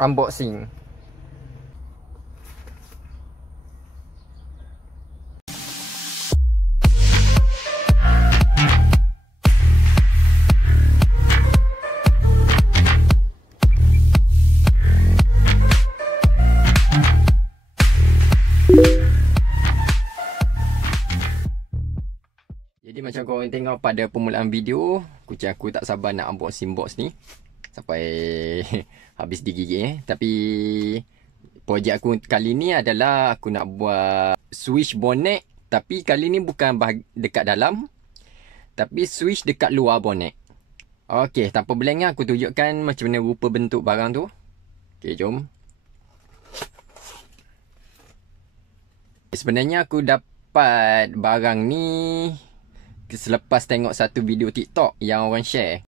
unboxing. Jadi macam korang tengok pada permulaan video, kucing aku tak sabar nak unboxing box ni sampai habis digigit. Tapi projek aku kali ni adalah aku nak buat switch bonnet, tapi kali ni bukan dekat dalam, tapi switch dekat luar bonnet. Okey, tanpa berlengah aku tunjukkan macam mana rupa bentuk barang tu. Okey, jom. Sebenarnya aku dapat barang ni selepas tengok satu video TikTok yang orang share.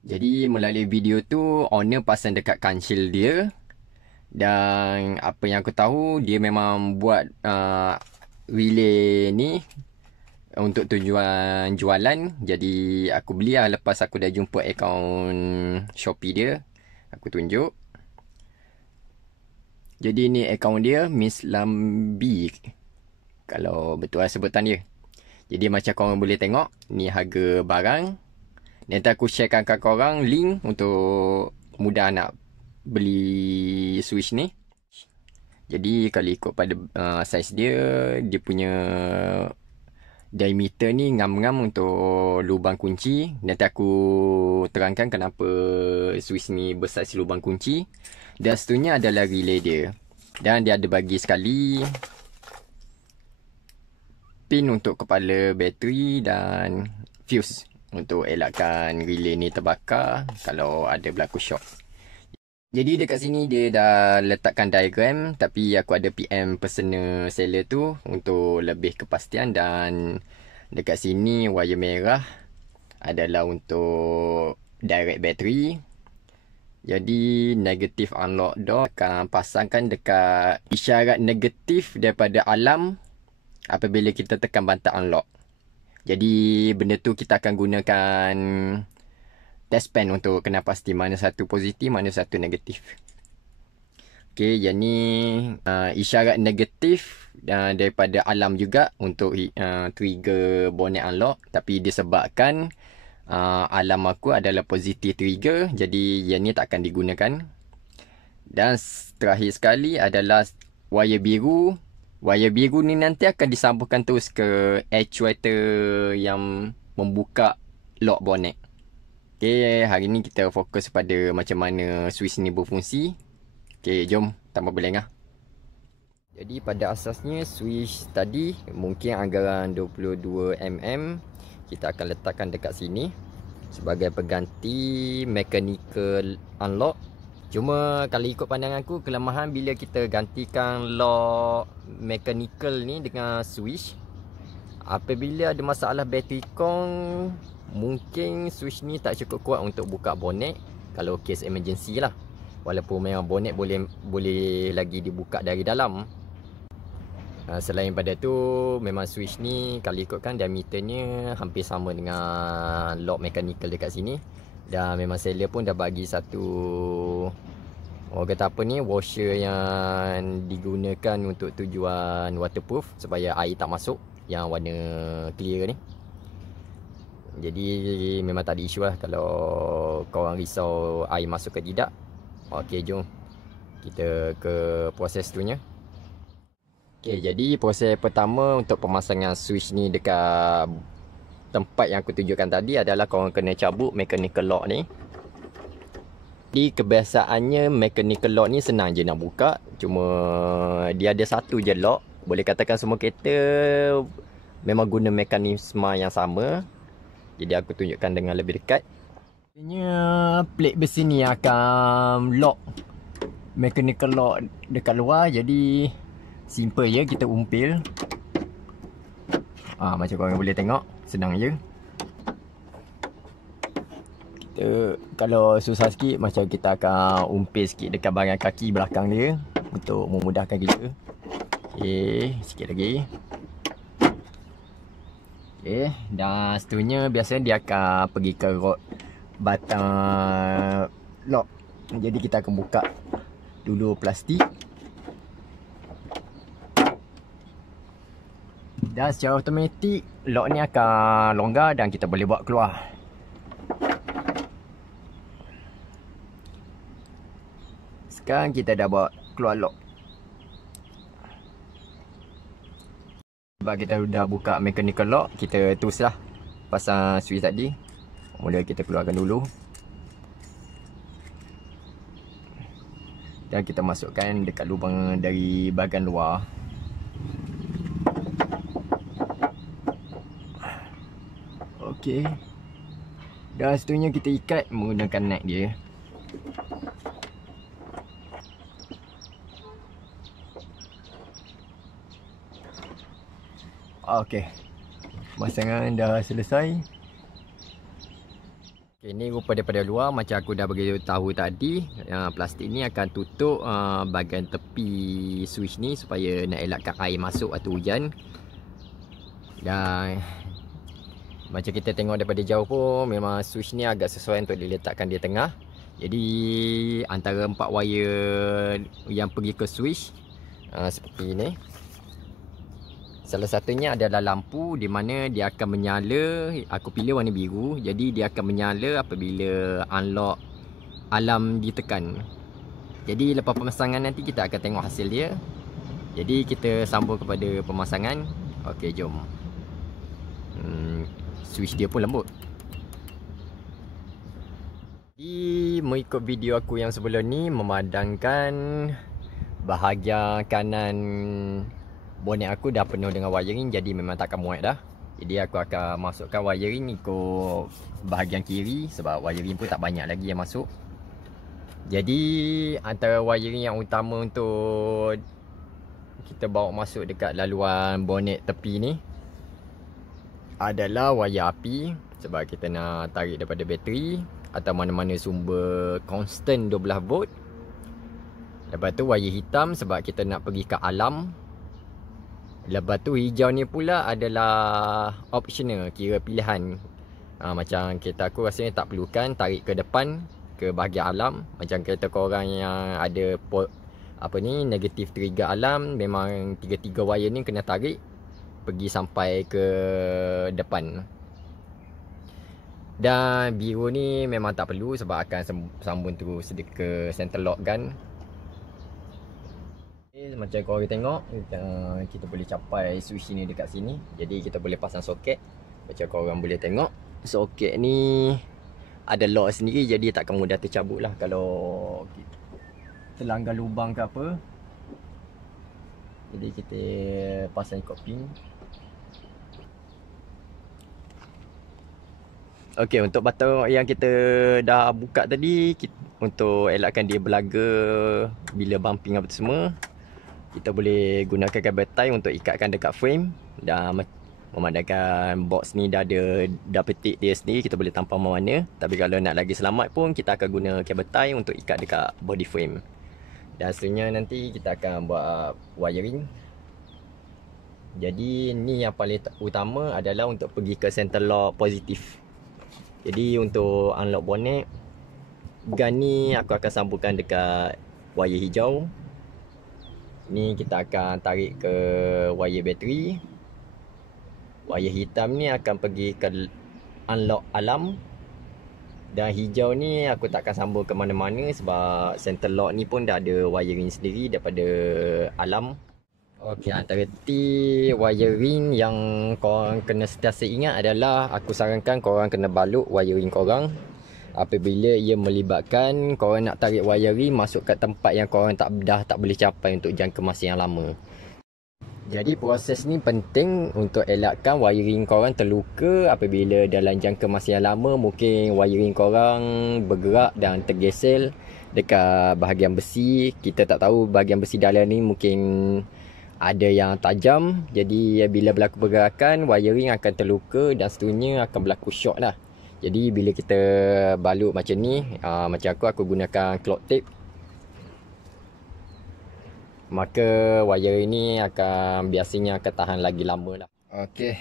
Jadi melalui video tu owner pasang dekat kancil dia. Dan apa yang aku tahu, dia memang buat relay ni untuk tujuan jualan. Jadi aku beli lah lepas aku dah jumpa akaun Shopee dia. Aku tunjuk. Jadi ni akaun dia, Miss Lambi, kalau betul lah sebutan dia. Jadi macam korang boleh tengok, ni harga barang. Nanti aku sharekan kat korang link untuk mudah nak beli switch ni. Jadi kalau ikut pada saiz dia, dia punya diameter ni ngam-ngam untuk lubang kunci. Nanti aku terangkan kenapa switch ni bersaiz lubang kunci. Dan seterusnya adalah relay dia. Dan dia ada bagi sekali pin untuk kepala bateri dan fuse untuk elakkan relay ni terbakar kalau ada berlaku shock. Jadi dekat sini dia dah letakkan diagram, tapi aku ada PM personal seller tu untuk lebih kepastian. Dan dekat sini wire merah adalah untuk direct battery. Jadi negatif unlock door akan pasangkan dekat isyarat negatif daripada alam apabila kita tekan bantal unlock. Jadi benda tu kita akan gunakan test pen untuk kena pasti mana satu positif, mana satu negatif. Okey, yang ni isyarat negatif daripada alam juga untuk trigger bonnet unlock. Tapi disebabkan alam aku adalah positif trigger, jadi yang ni tak akan digunakan. Dan terakhir sekali adalah wire biru. Wire biru ni nanti akan disambungkan terus ke actuator yang membuka lock bonnet. Okey, hari ni kita fokus pada macam mana switch ni berfungsi. Okey, jom tanpa berlengah. Jadi pada asasnya switch tadi mungkin anggaran 22mm. Kita akan letakkan dekat sini sebagai pengganti mechanical unlock. Cuma kalau ikut pandanganku, kelemahan bila kita gantikan lock mechanical ni dengan switch, apabila ada masalah bateri kong, mungkin switch ni tak cukup kuat untuk buka bonnet kalau case emergency lah. Walaupun memang bonnet boleh lagi dibuka dari dalam. Selain pada tu, memang switch ni kalau ikutkan diameternya hampir sama dengan lock mechanical dekat sini. Dan memang seller pun dah bagi satu, orang kata apa ni, washer yang digunakan untuk tujuan waterproof supaya air tak masuk, yang warna clear ni. Jadi memang tak ada isu lah kalau korang risau air masuk ke tidak. Okey, jom kita ke proses tu nya. Okey, jadi proses pertama untuk pemasangan switch ni dekat tempat yang aku tunjukkan tadi adalah korang kena cabut mechanical lock ni. Jadi kebiasaannya mechanical lock ni senang je nak buka. Cuma dia ada satu je lock. Boleh katakan semua kereta memang guna mekanisme yang sama. Jadi aku tunjukkan dengan lebih dekat. Plate besi ni akan lock mechanical lock dekat luar. Jadi simple je, kita umpil. Macam korang boleh tengok, senang je. Kita kalau susah sikit, macam kita akan umpil sikit dekat bahagian kaki belakang dia untuk memudahkan kita. Okey, sikit lagi. Okey, dan seterusnya biasanya dia akan pergi ke rod batang lock. Jadi kita akan buka dulu plastik. Dan secara automatik lock ni akan longgar dan kita boleh buat keluar. Sekarang kita dah buat keluar lock. Sebab kita dah buka mechanical lock, kita teruslah pasang switch tadi. Mula kita keluarkan dulu. Dan kita masukkan dekat lubang dari bahagian luar. Okey. Dan seterusnya kita ikat menggunakan net dia. Okey. Pemasangan dah selesai. Okay, ini rupa daripada luar macam aku dah beritahu tadi. Plastik ni akan tutup bahagian tepi switch ni supaya nak elakkan air masuk atau hujan. Dan macam kita tengok daripada jauh pun memang switch ni agak sesuai untuk diletakkan di tengah. Jadi antara 4 wire yang pergi ke switch seperti ini. Salah satunya adalah lampu di mana dia akan menyala. Aku pilih warna biru. Jadi dia akan menyala apabila unlock alarm ditekan. Jadi lepas pemasangan nanti kita akan tengok hasil dia. Jadi kita sambung kepada pemasangan. Okey, jom. Switch dia pun lembut. Jadi mengikut video aku yang sebelum ni memadangkan bahagian kanan bonet aku dah penuh dengan wiring, jadi memang takkan muat dah. Jadi aku akan masukkan wiring ikut bahagian kiri sebab wiring pun tak banyak lagi yang masuk. Jadi antara wiring yang utama untuk kita bawa masuk dekat laluan bonet tepi ni adalah wire api sebab kita nak tarik daripada bateri atau mana-mana sumber constant 12 volt. Lepas tu wire hitam sebab kita nak pergi ke alarm. Lepas tu hijau ni pula adalah optional, kira pilihan. Macam kereta aku rasanya tak perlukan tarik ke depan ke bahagian alarm. Macam kereta korang yang ada negatif trigger alarm, memang 3 wire ni kena tarik pergi sampai ke depan. Dan biru ni memang tak perlu sebab akan sambung terus ke center lock gun. Macam korang tengok, kita boleh capai switch ni dekat sini. Jadi kita boleh pasang soket. Macam korang boleh tengok, soket ni ada lock sendiri, jadi takkan mudah tercabut lah kalau terlanggar lubang ke apa. Jadi kita pasang ikut pin. Okey, untuk batang yang kita dah buka tadi, untuk elakkan dia berlaga bila bumping apa semua, kita boleh gunakan kabel tie untuk ikatkan dekat frame. Dan memandangkan box ni dah petik dia sendiri, kita boleh tampal mana. Tapi kalau nak lagi selamat pun, kita akan guna kabel tie untuk ikat dekat body frame. Dan seterusnya nanti kita akan buat wiring. Jadi ni yang paling utama adalah untuk pergi ke center lock positif. Jadi untuk unlock bonnet, gun ni aku akan sambungkan dekat wire hijau. Ni kita akan tarik ke wire bateri. Wire hitam ni akan pergi ke unlock alarm. Dan hijau ni aku takkan sambung ke mana-mana sebab center lock ni pun dah ada wiring sendiri daripada alarm. Okey, antara wiring yang korang kena sentiasa ingat adalah aku sarankan korang kena balut wiring korang apabila ia melibatkan korang nak tarik wiring masuk kat tempat yang korang dah tak boleh capai untuk jangka masa yang lama. Jadi proses ni penting untuk elakkan wiring korang terluka apabila dalam jangka masa yang lama mungkin wiring korang bergerak dan tergesel dekat bahagian besi. Kita tak tahu bahagian besi dalam ni mungkin ada yang tajam, jadi bila berlaku pergerakan wiring akan terluka dan seterusnya akan berlaku short lah. Jadi bila kita balut macam ni, macam aku gunakan clock tape, maka wire ini biasanya akan tahan lagi lama lah. Okey,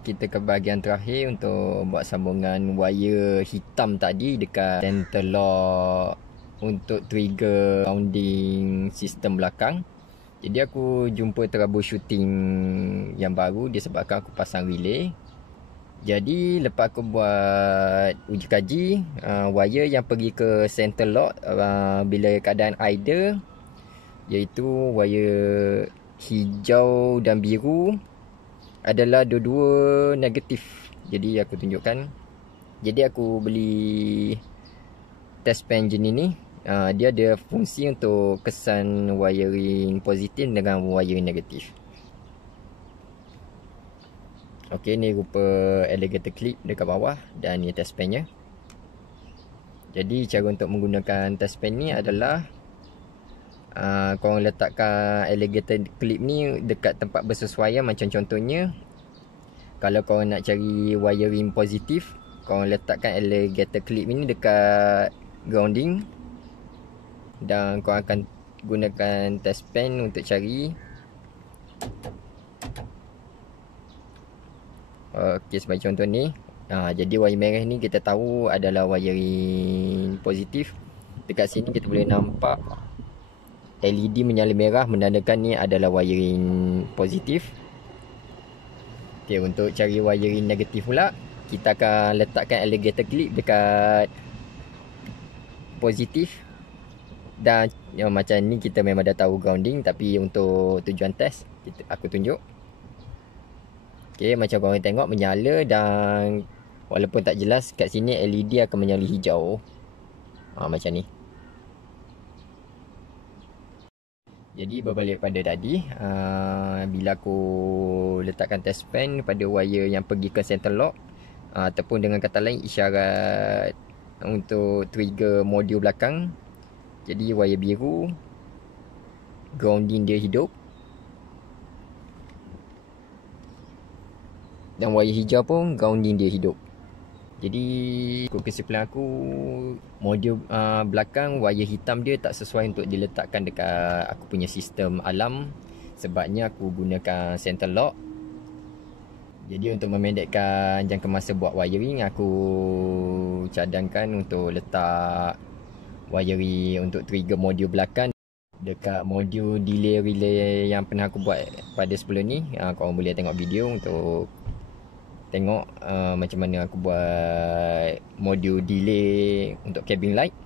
kita ke bahagian terakhir untuk buat sambungan wire hitam tadi dekat center lock untuk trigger grounding sistem belakang. Jadi aku jumpa troubleshooting yang baru disebabkan aku pasang relay. Jadi lepas aku buat uji kaji, wire yang pergi ke center lock bila keadaan idle, iaitu wire hijau dan biru adalah dua-dua negatif. Jadi aku tunjukkan. Jadi aku beli test pen jenis ni. Dia ada fungsi untuk kesan wiring positif dengan wiring negatif. Okey, ni rupa alligator clip dekat bawah dan ni test pennya. Jadi cara untuk menggunakan test pen ni adalah korang letakkan alligator clip ni dekat tempat bersesuaian. Macam contohnya, kalau korang nak cari wiring positif, korang letakkan alligator clip ni dekat grounding, dan korang akan gunakan test pen untuk cari. Okey, sebagai contoh ni, jadi wire merah ni kita tahu adalah wiring positif. Dekat sini kita boleh nampak LED menyala merah, menandakan ni adalah wiring positif. Okey, untuk cari wiring negatif pula, kita akan letakkan alligator clip dekat positif. Dan macam ni kita memang dah tahu grounding, tapi untuk tujuan test aku tunjuk. Okey, macam korang tengok menyala, dan walaupun tak jelas kat sini LED akan menyala hijau. Macam ni. Jadi berbalik pada tadi, bila aku letakkan test pen pada wire yang pergi ke center lock, ataupun dengan kata lain isyarat untuk trigger modul belakang. Jadi wire biru, grounding dia hidup, dan wire hijau pun grounding dia hidup. Jadi kesimpulan aku, modul belakang wire hitam dia tak sesuai untuk diletakkan dekat aku punya sistem alam. Sebabnya aku gunakan center lock. Jadi untuk memendekkan jangka masa buat wiring, aku cadangkan untuk letak wiring untuk trigger modul belakang dekat modul delay relay yang pernah aku buat pada sebelum ni. Korang boleh tengok video untuk tengok macam mana aku buat modul delay untuk cabin light.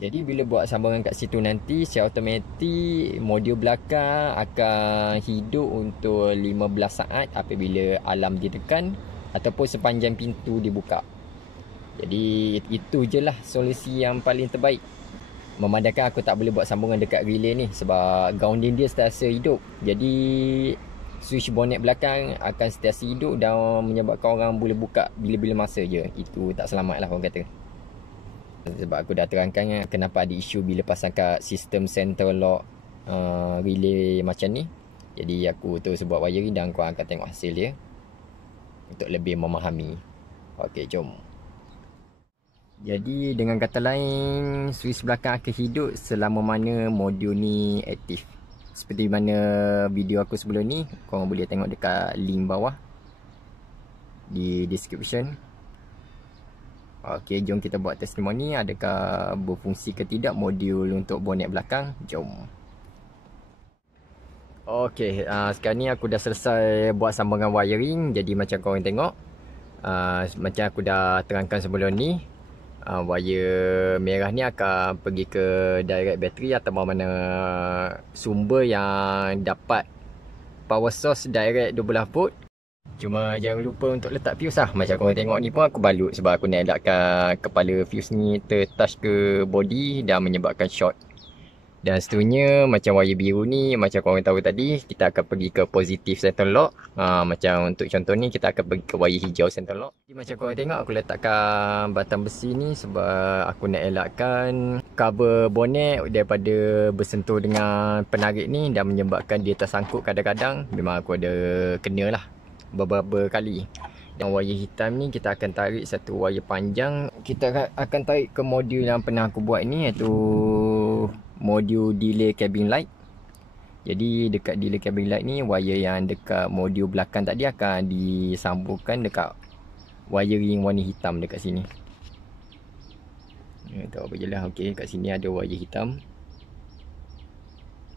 Jadi bila buat sambungan kat situ nanti, secara automatik modul belakang akan hidup untuk 15 saat apabila alarm ditekan ataupun sepanjang pintu dibuka. Jadi itu je lah solusi yang paling terbaik. Memandangkan aku tak boleh buat sambungan dekat relay ni sebab grounding dia sentiasa hidup. Jadi switch bonnet belakang akan sentiasa hidup dan menyebabkan orang boleh buka bila-bila masa je. Itu tak selamat lah orang kata. Sebab aku dah terangkan kenapa ada isu bila pasang kat sistem center lock relay macam ni. Jadi aku terus buat wiring dan korang akan tengok hasil dia untuk lebih memahami. Okey, jom. Jadi dengan kata lain, switch belakang akan hidup selama mana modul ni aktif. Seperti mana video aku sebelum ni, korang boleh tengok dekat link bawah di description. Okey, jom kita buat testimoni. Adakah berfungsi ke tidak modul untuk bonet belakang? Jom. Okey, sekarang ni aku dah selesai buat sambungan wiring. Jadi macam korang tengok, macam aku dah terangkan sebelum ni, wire merah ni akan pergi ke direct battery atau mana sumber yang dapat power source direct 12 volt. Cuma jangan lupa untuk letak fuse lah. Macam korang tengok ni pun aku balut sebab aku nak elakkan kepala fuse ni tertouch ke body dan menyebabkan short. Dan seterusnya macam wire biru ni, macam korang tahu tadi, kita akan pergi ke positif center lock. Macam untuk contoh ni, kita akan pergi ke wire hijau center lock. Jadi macam korang tengok, aku letakkan batang besi ni sebab aku nak elakkan cover bonnet daripada bersentuh dengan penarik ni dan menyebabkan dia tersangkut kadang-kadang. Memang aku ada kena lah beberapa kali. Dan wire hitam ni kita akan tarik satu wire panjang. Kita akan tarik ke modul yang pernah aku buat ni, iaitu modul delay cabin light. Jadi dekat delay cabin light ni, wire yang dekat modul belakang tadi akan disambungkan dekat wiring warna hitam dekat sini. Tak apa je lah. Okey, kat sini ada wire hitam.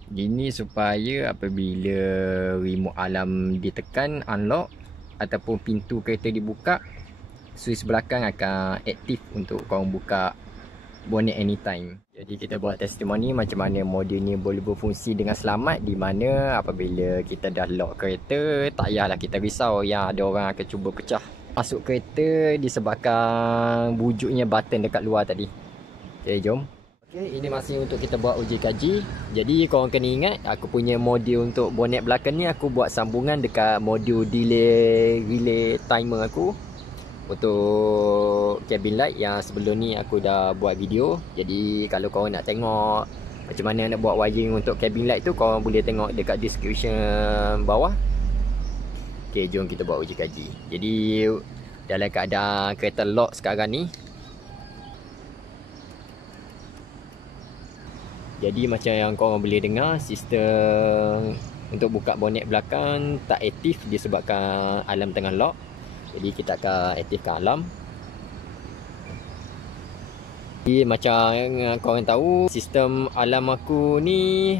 Ini supaya apabila remote alarm ditekan, unlock ataupun pintu kereta dibuka, switch belakang akan aktif untuk korang buka bonet anytime. Jadi kita buat testimoni macam mana modul ni boleh berfungsi dengan selamat, di mana apabila kita dah lock kereta, tak payahlah kita risau yang ada orang akan cuba pecah masuk kereta disebabkan wujudnya button dekat luar tadi. Okay, jom. Okay, ini masih untuk kita buat uji kaji. Jadi korang kena ingat, aku punya modul untuk bonet belakang ni aku buat sambungan dekat modul relay timer aku untuk cabin light yang sebelum ni aku dah buat video. Jadi kalau korang nak tengok macam mana nak buat wiring untuk cabin light tu, korang boleh tengok dekat description bawah. Okay, jom kita buat uji kaji. Jadi dalam keadaan kereta lock sekarang ni, jadi macam yang korang boleh dengar, sistem untuk buka bonet belakang tak aktif disebabkan alarm tengah lock. Jadi kita akan aktifkan alarm. Jadi macam yang korang tahu, sistem alarm aku ni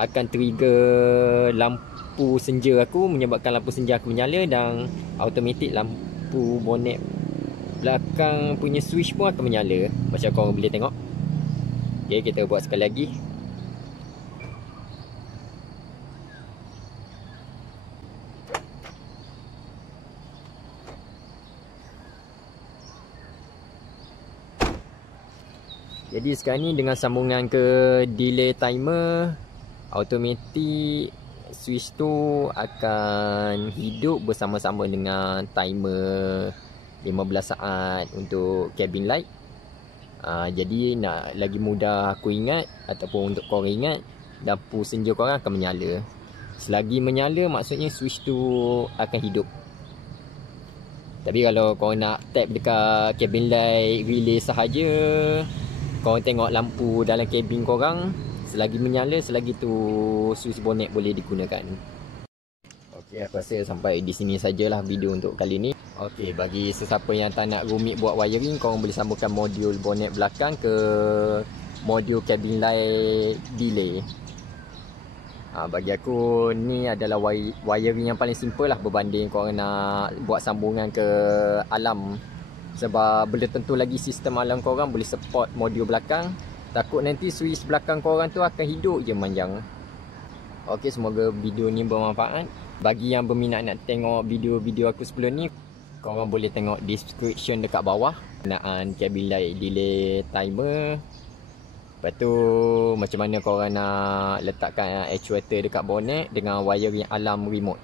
akan trigger lampu senja aku, menyebabkan lampu senja aku menyala, dan automatik lampu bonet belakang punya switch pun akan menyala. Macam korang boleh tengok. Okay, kita buat sekali lagi. Jadi sekarang ni dengan sambungan ke delay timer, automatik switch tu akan hidup bersama-sama dengan timer 15 saat untuk cabin light. Jadi nak lagi mudah aku ingat ataupun untuk korang ingat, lampu senja korang akan menyala. Selagi menyala maksudnya switch tu akan hidup. Tapi kalau korang nak tap dekat cabin light relay sahaja, korang tengok lampu dalam kabin korang, selagi menyala, selagi tu switch bonet boleh digunakan. Okey, aku rasa sampai di sini sajalah video untuk kali ni. Okey, bagi sesiapa yang tak nak rumit buat wiring, korang boleh sambungkan modul bonet belakang ke modul cabin light delay. Bagi aku ni adalah wiring yang paling simple lah berbanding korang nak buat sambungan ke alarm. Sebab belum tentu lagi sistem alarm korang boleh support modul belakang. Takut nanti switch belakang korang tu akan hidup je manjang. Okey, semoga video ni bermanfaat. Bagi yang berminat nak tengok video-video aku sebelum ni, korang boleh tengok description dekat bawah penggunaan cabin light delay timer. Lepas tu macam mana korang nak letakkan actuator dekat bonet dengan wiring alarm remote.